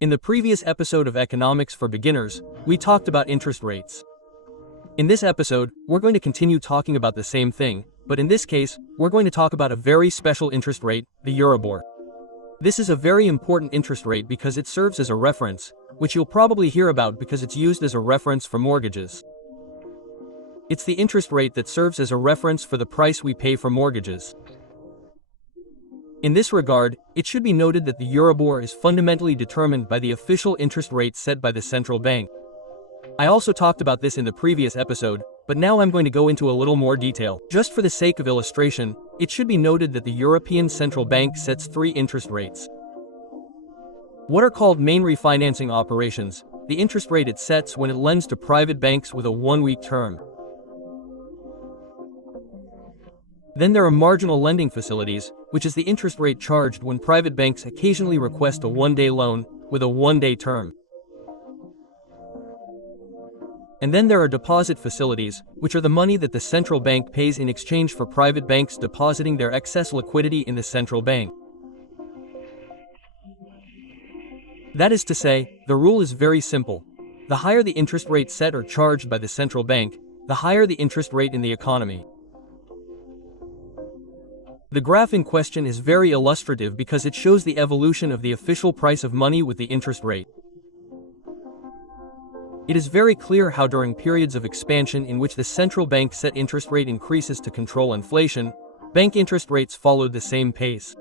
In the previous episode of Economics for Beginners, we talked about interest rates. In this episode, we're going to continue talking about the same thing, but in this case, we're going to talk about a very special interest rate, the Euribor. This is a very important interest rate because it serves as a reference, which you'll probably hear about because it's used as a reference for mortgages. It's the interest rate that serves as a reference for the price we pay for mortgages. In this regard, it should be noted that the Euribor is fundamentally determined by the official interest rate set by the central bank. I also talked about this in the previous episode, but now I'm going to go into a little more detail. Just for the sake of illustration, it should be noted that the European Central Bank sets three interest rates. What are called main refinancing operations, the interest rate it sets when it lends to private banks with a one-week term. Then there are marginal lending facilities, which is the interest rate charged when private banks occasionally request a one-day loan with a one-day term. And then there are deposit facilities, which are the money that the central bank pays in exchange for private banks depositing their excess liquidity in the central bank. That is to say, the rule is very simple. The higher the interest rate set or charged by the central bank, the higher the interest rate in the economy. The graph in question is very illustrative because it shows the evolution of the official price of money with the interest rate. It is very clear how during periods of expansion in which the central bank set interest rate increases to control inflation, bank interest rates followed the same pace.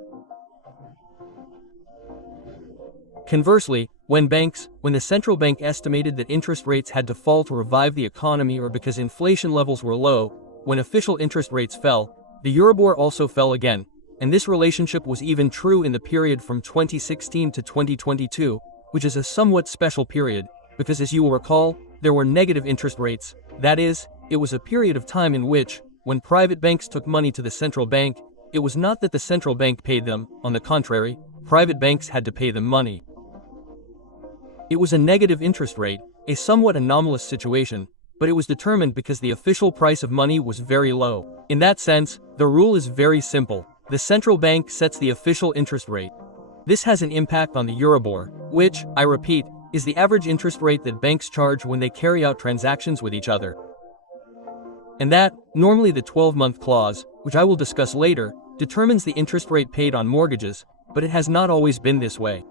Conversely, when the central bank estimated that interest rates had to fall to revive the economy or because inflation levels were low, when official interest rates fell, the Euribor also fell again, and this relationship was even true in the period from 2016 to 2022, which is a somewhat special period, because as you will recall, there were negative interest rates. That is, it was a period of time in which, when private banks took money to the central bank, it was not that the central bank paid them, on the contrary, private banks had to pay them money. It was a negative interest rate, a somewhat anomalous situation, but it was determined because the official price of money was very low. In that sense, the rule is very simple. The central bank sets the official interest rate. This has an impact on the Euribor, which, I repeat, is the average interest rate that banks charge when they carry out transactions with each other. And that, normally the 12-month clause, which I will discuss later, determines the interest rate paid on mortgages, but it has not always been this way.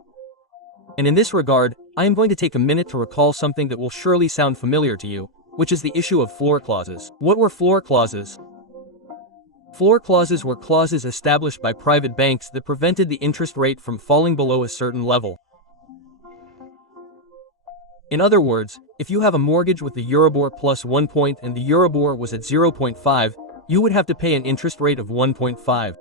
And in this regard, I am going to take a minute to recall something that will surely sound familiar to you, which is the issue of floor clauses. What were floor clauses? Floor clauses were clauses established by private banks that prevented the interest rate from falling below a certain level. In other words, if you have a mortgage with the Euribor plus 1 point and the Euribor was at 0.5, you would have to pay an interest rate of 1.5.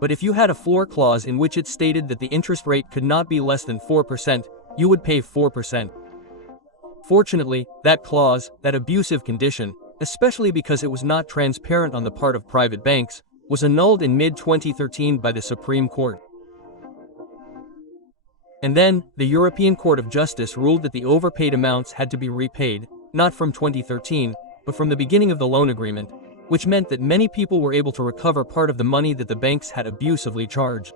But if you had a floor clause in which it stated that the interest rate could not be less than 4%, you would pay 4%. Fortunately, that clause, that abusive condition, especially because it was not transparent on the part of private banks, was annulled in mid-2013 by the Supreme Court. And then, the European Court of Justice ruled that the overpaid amounts had to be repaid, not from 2013, but from the beginning of the loan agreement, which meant that many people were able to recover part of the money that the banks had abusively charged.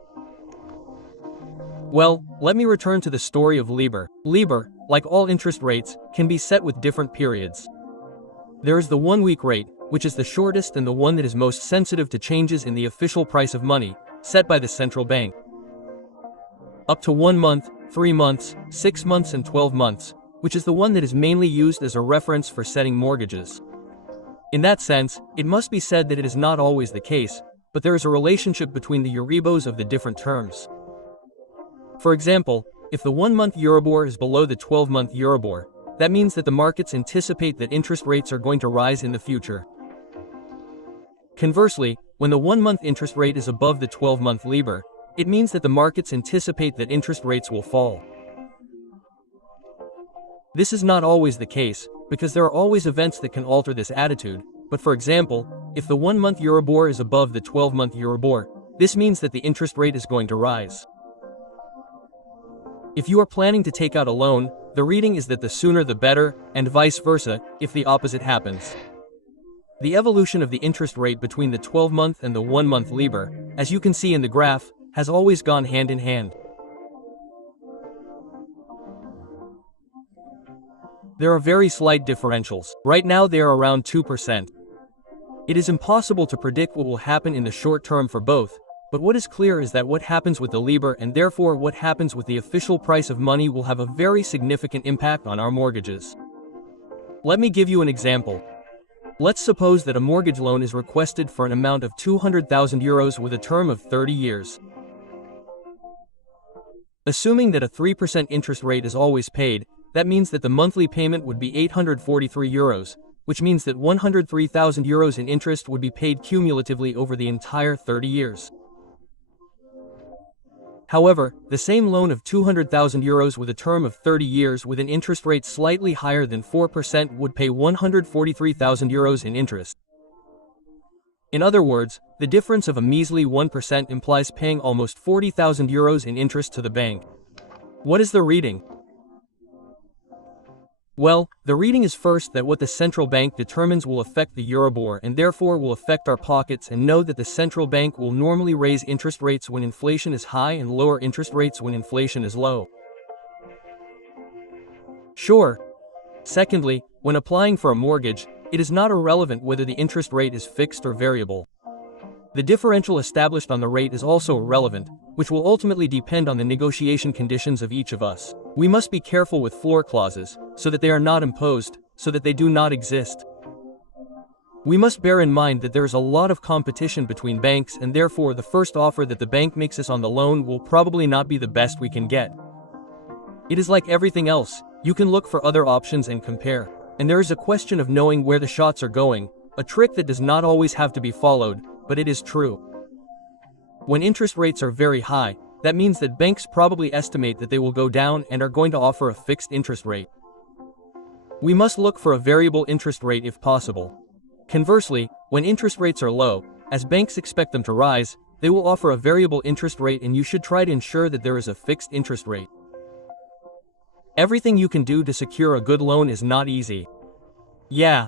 Well, let me return to the story of Euribor. Euribor, like all interest rates, can be set with different periods. There is the one-week rate, which is the shortest and the one that is most sensitive to changes in the official price of money, set by the central bank. Up to 1 month, 3 months, 6 months and 12 months, which is the one that is mainly used as a reference for setting mortgages. In that sense, it must be said that it is not always the case, but there is a relationship between the Euribors of the different terms. For example, if the 1-month Euribor is below the 12-month Euribor, that means that the markets anticipate that interest rates are going to rise in the future. Conversely, when the 1-month interest rate is above the 12-month Euribor, it means that the markets anticipate that interest rates will fall. This is not always the case, because there are always events that can alter this attitude, but for example, if the 1-month Euribor is above the 12-month Euribor, this means that the interest rate is going to rise. If you are planning to take out a loan, the reading is that the sooner the better, and vice versa, if the opposite happens. The evolution of the interest rate between the 12-month and the 1-month Euribor, as you can see in the graph, has always gone hand in hand. There are very slight differentials. Right now they are around 2%. It is impossible to predict what will happen in the short term for both, but what is clear is that what happens with the Euribor and therefore what happens with the official price of money will have a very significant impact on our mortgages. Let me give you an example. Let's suppose that a mortgage loan is requested for an amount of 200,000 euros with a term of 30 years. Assuming that a 3% interest rate is always paid, that means that the monthly payment would be 843 euros, which means that 103,000 euros in interest would be paid cumulatively over the entire 30 years. However, the same loan of 200,000 euros with a term of 30 years with an interest rate slightly higher than 4% would pay 143,000 euros in interest. In other words, the difference of a measly 1% implies paying almost 40,000 euros in interest to the bank. What is the reading? Well, the reading is first that what the central bank determines will affect the Euribor and therefore will affect our pockets, and know that the central bank will normally raise interest rates when inflation is high and lower interest rates when inflation is low. Sure. Secondly, when applying for a mortgage, it is not irrelevant whether the interest rate is fixed or variable. The differential established on the rate is also irrelevant, which will ultimately depend on the negotiation conditions of each of us. We must be careful with floor clauses, so that they are not imposed, so that they do not exist. We must bear in mind that there is a lot of competition between banks, and therefore the first offer that the bank makes us on the loan will probably not be the best we can get. It is like everything else, you can look for other options and compare. And there is a question of knowing where the shots are going, a trick that does not always have to be followed, but it is true. When interest rates are very high, that means that banks probably estimate that they will go down and are going to offer a fixed interest rate. We must look for a variable interest rate if possible. Conversely, when interest rates are low, as banks expect them to rise, they will offer a variable interest rate, and you should try to ensure that there is a fixed interest rate. Everything you can do to secure a good loan is not easy. Yeah,